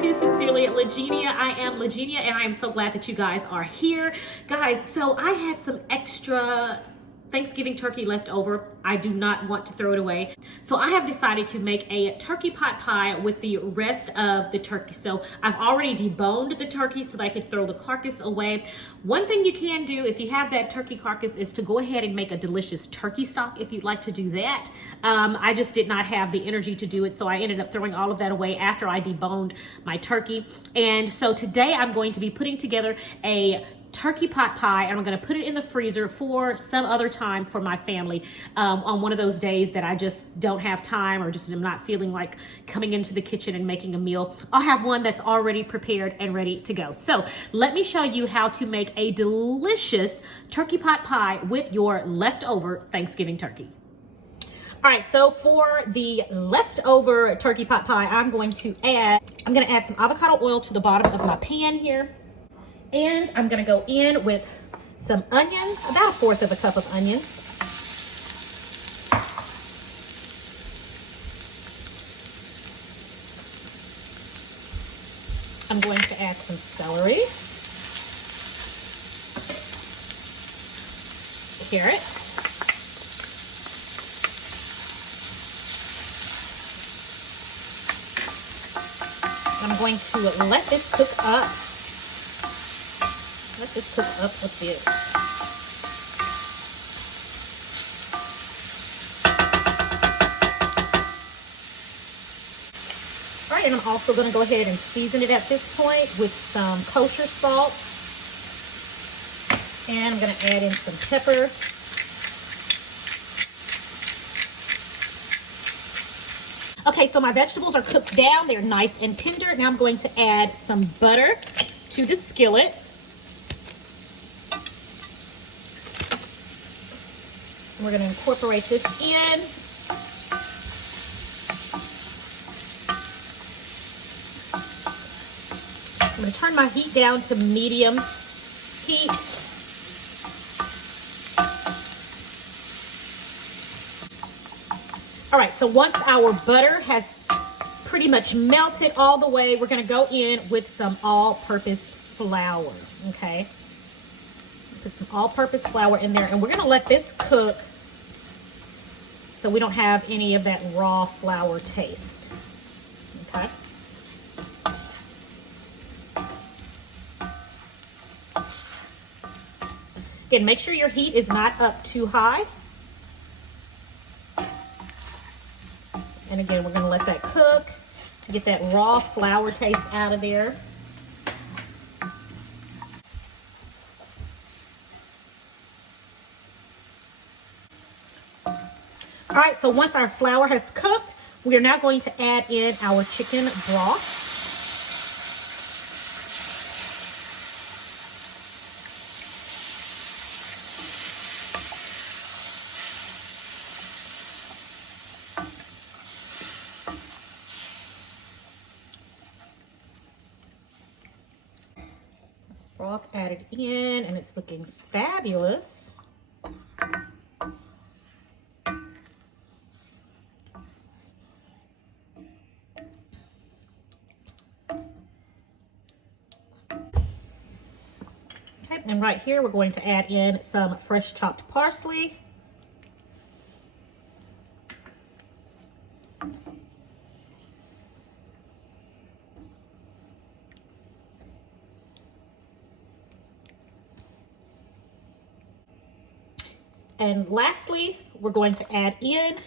to Sincerely Legenia. I am Legenia, and I am so glad that you guys are here. Guys, so I had some extra Thanksgiving turkey left over. I do not want to throw it away. So I have decided to make a turkey pot pie with the rest of the turkey. So I've already deboned the turkey so that I could throw the carcass away. One thing you can do if you have that turkey carcass is to go ahead and make a delicious turkey stock if you'd like to do that. I just did not have the energy to do it, so I ended up throwing all of that away after I deboned my turkey. And so today I'm going to be putting together a turkey pot pie, and I'm going to put it in the freezer for some other time for my family on one of those days that I just don't have time or just am not feeling like coming into the kitchen and making a meal. I'll have one that's already prepared and ready to go. So let me show you how to make a delicious turkey pot pie with your leftover Thanksgiving turkey. All right, so for the leftover turkey pot pie, I'm going to add some avocado oil to the bottom of my pan here. And I'm gonna go in with some onions, about 1/4 of a cup of onions. I'm going to add some celery, carrots, I'm going to let this cook up. Let this cook up a bit. All right, and I'm also going to go ahead and season it at this point with some kosher salt. And I'm going to add in some pepper. Okay, so my vegetables are cooked down. They're nice and tender. Now I'm going to add some butter to the skillet. We're going to incorporate this in. I'm going to turn my heat down to medium heat. All right, so once our butter has pretty much melted all the way, we're going to go in with some all-purpose flour, okay? Put some all-purpose flour in there, and we're going to let this cook so we don't have any of that raw flour taste, okay? Again, make sure your heat is not up too high. And again, we're gonna let that cook to get that raw flour taste out of there. All right, so once our flour has cooked, we are now going to add in our chicken broth. Broth added in, and it's looking fabulous. And right here, we're going to add in some fresh chopped parsley. And lastly, we're going to add in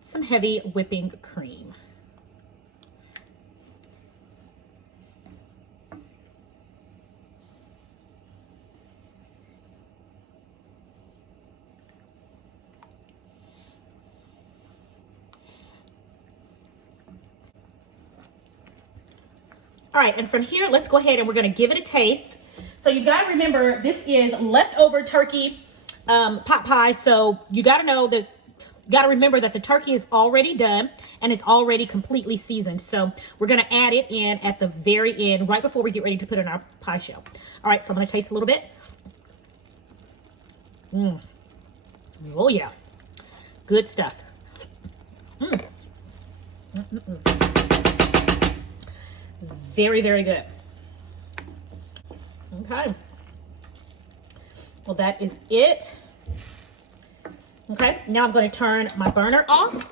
some heavy whipping cream. All right, and from here, let's go ahead and we're gonna give it a taste. So you've gotta remember, this is leftover turkey pot pie, so you gotta remember that the turkey is already done and it's already completely seasoned. So we're gonna add it in at the very end, right before we get ready to put it in our pie shell. All right, so I'm gonna taste a little bit. Oh yeah, good stuff. very, very good. Okay. Well, that is it. Okay, now I'm going to turn my burner off.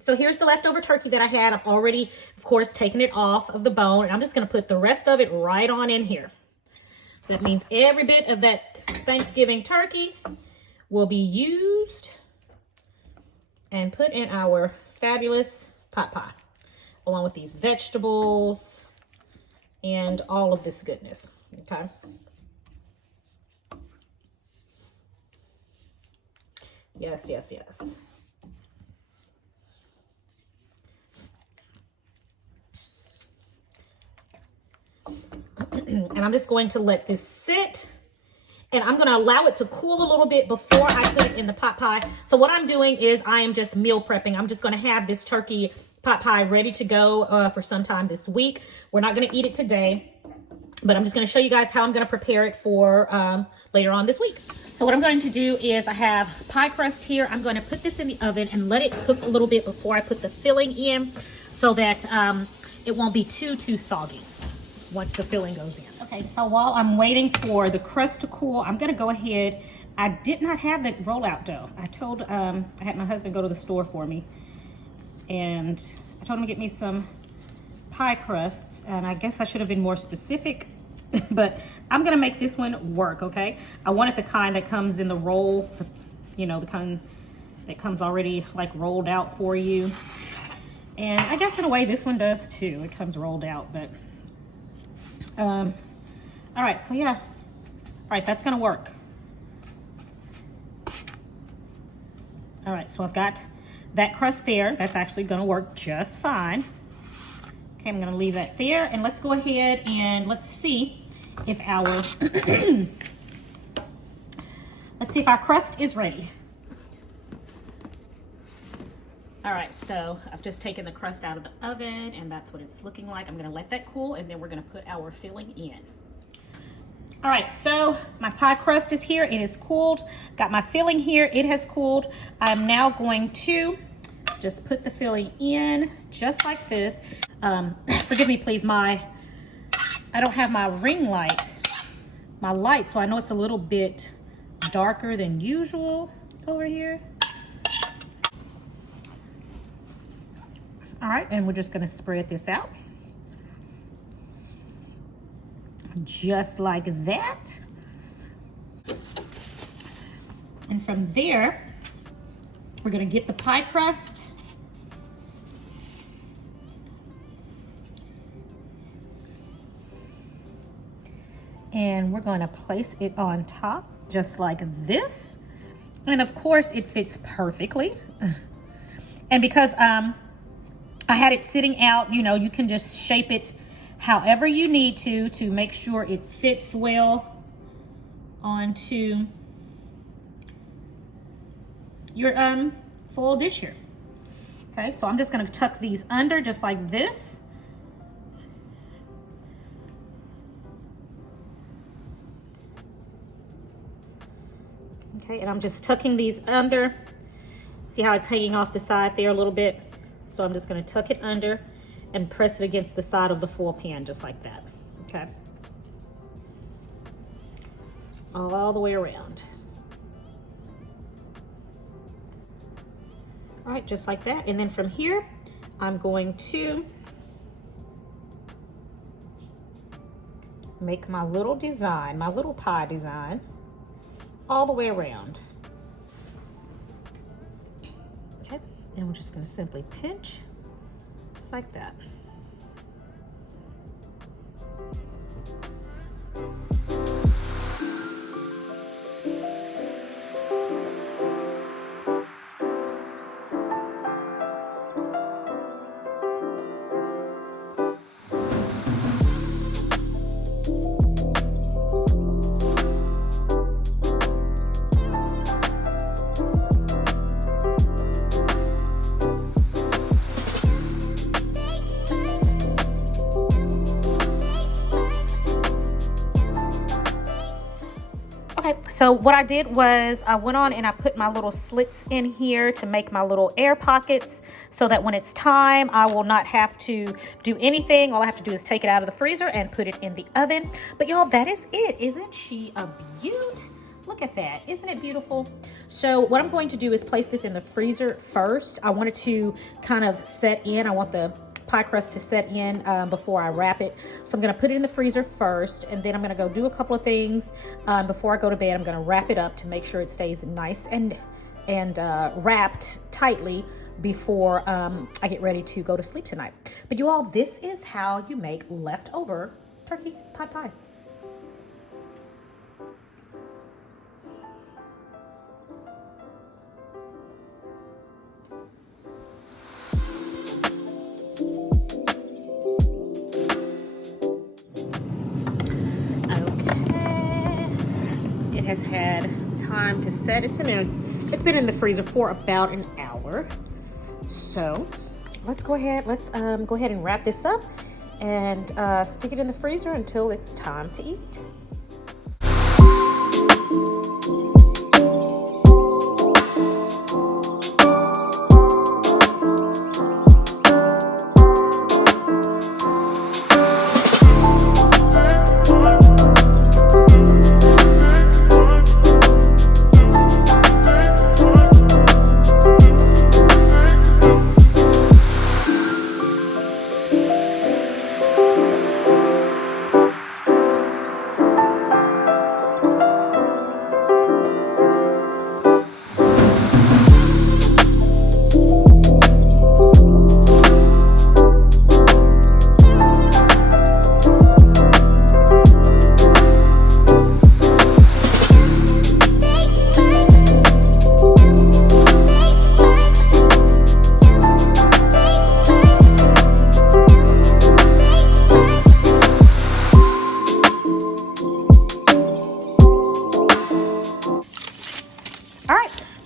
So here's the leftover turkey that I had. I've already, of course, taken it off of the bone. And I'm just going to put the rest of it right on in here. So that means every bit of that Thanksgiving turkey will be used and put in our fabulous pot pie, along with these vegetables and all of this goodness. Okay. Yes, yes, yes. And I'm just going to let this sit, and I'm going to allow it to cool a little bit before I put it in the pot pie. So what I'm doing is I am just meal prepping. I'm just going to have this turkey pot pie ready to go for sometime this week. We're not going to eat it today, but I'm just going to show you guys how I'm going to prepare it for later on this week. So what I'm going to do is I have pie crust here. I'm going to put this in the oven and let it cook a little bit before I put the filling in, so that it won't be too soggy once the filling goes in. Okay, so while I'm waiting for the crust to cool, I'm going to go ahead. I did not have the rollout dough. I had my husband go to the store for me, and I told him to get me some pie crusts, and I guess I should have been more specific, but I'm going to make this one work, okay? I wanted the kind that comes in the roll, the kind that comes already like rolled out for you. And I guess in a way this one does too. It comes rolled out, but all right, so yeah. All right, that's gonna work. All right, so I've got that crust there. That's actually gonna work just fine. Okay, I'm gonna leave that there, and let's go ahead and let's see if our let's see if our crust is ready. All right, so I've just taken the crust out of the oven, and that's what it's looking like. I'm gonna let that cool, and then we're gonna put our filling in. All right, so my pie crust is here. It is cooled. Got my filling here. It has cooled. I'm now going to just put the filling in just like this. Forgive me, please. I don't have my ring light, my light, so I know it's a little bit darker than usual over here. All right, and we're just gonna spread this out. Just like that. And from there, we're gonna get the pie crust. And we're gonna place it on top, just like this. And of course, it fits perfectly. And because I had it sitting out, you can just shape it however you need to make sure it fits well onto your full dish here. Okay, so I'm just gonna tuck these under just like this. Okay, and I'm just tucking these under. See how it's hanging off the side there a little bit? So I'm just gonna tuck it under and press it against the side of the full pan, just like that, okay? All the way around. All right, just like that. And then from here, I'm going to make my little design, my little pie design, all the way around. Okay, and we're just gonna simply pinch, just like that. So what I did was I went on and I put my little slits in here to make my little air pockets so that when it's time, I will not have to do anything. All I have to do is take it out of the freezer and put it in the oven. But y'all, that is it. Isn't she a beaut? Look at that. Isn't it beautiful? So what I'm going to do is place this in the freezer first. I want it to kind of set in. I want the pie crust to set in before I wrap it. So I'm going to put it in the freezer first, and then I'm going to go do a couple of things before I go to bed. I'm going to wrap it up to make sure it stays nice and wrapped tightly before I get ready to go to sleep tonight. But you all, this is how you make leftover turkey pot pie. Has had time to set. It's been in the freezer for about an hour. So let's go ahead and wrap this up and stick it in the freezer until it's time to eat.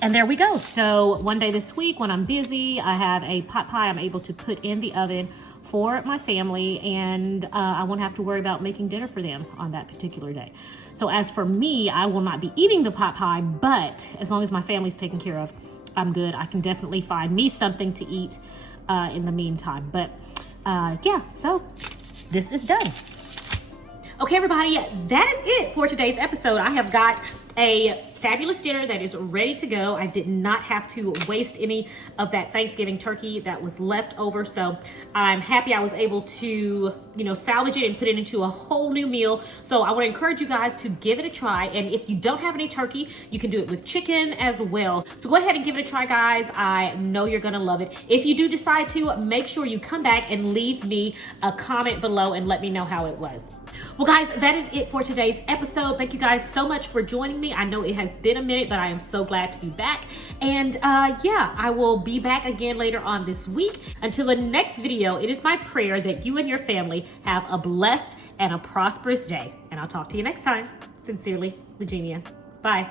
And there we go. So one day this week when I'm busy, I have a pot pie I'm able to put in the oven for my family, and I won't have to worry about making dinner for them on that particular day. So as for me, I will not be eating the pot pie, but as long as my family's taken care of, I'm good. I can definitely find me something to eat in the meantime. But yeah, so this is done. Okay, everybody, that is it for today's episode. I have got a fabulous dinner that is ready to go. I did not have to waste any of that Thanksgiving turkey that was left over. So I'm happy I was able to, salvage it and put it into a whole new meal. So I want to encourage you guys to give it a try. And if you don't have any turkey, you can do it with chicken as well. So go ahead and give it a try, guys. I know you're going to love it. If you do decide to, make sure you come back and leave me a comment below and let me know how it was. Well, guys, that is it for today's episode. Thank you guys so much for joining me. I know it has been a minute, but I am so glad to be back. And yeah, I will be back again later on this week. Until the next video, it is my prayer that you and your family have a blessed and a prosperous day. And I'll talk to you next time. Sincerely, Virginia. Bye.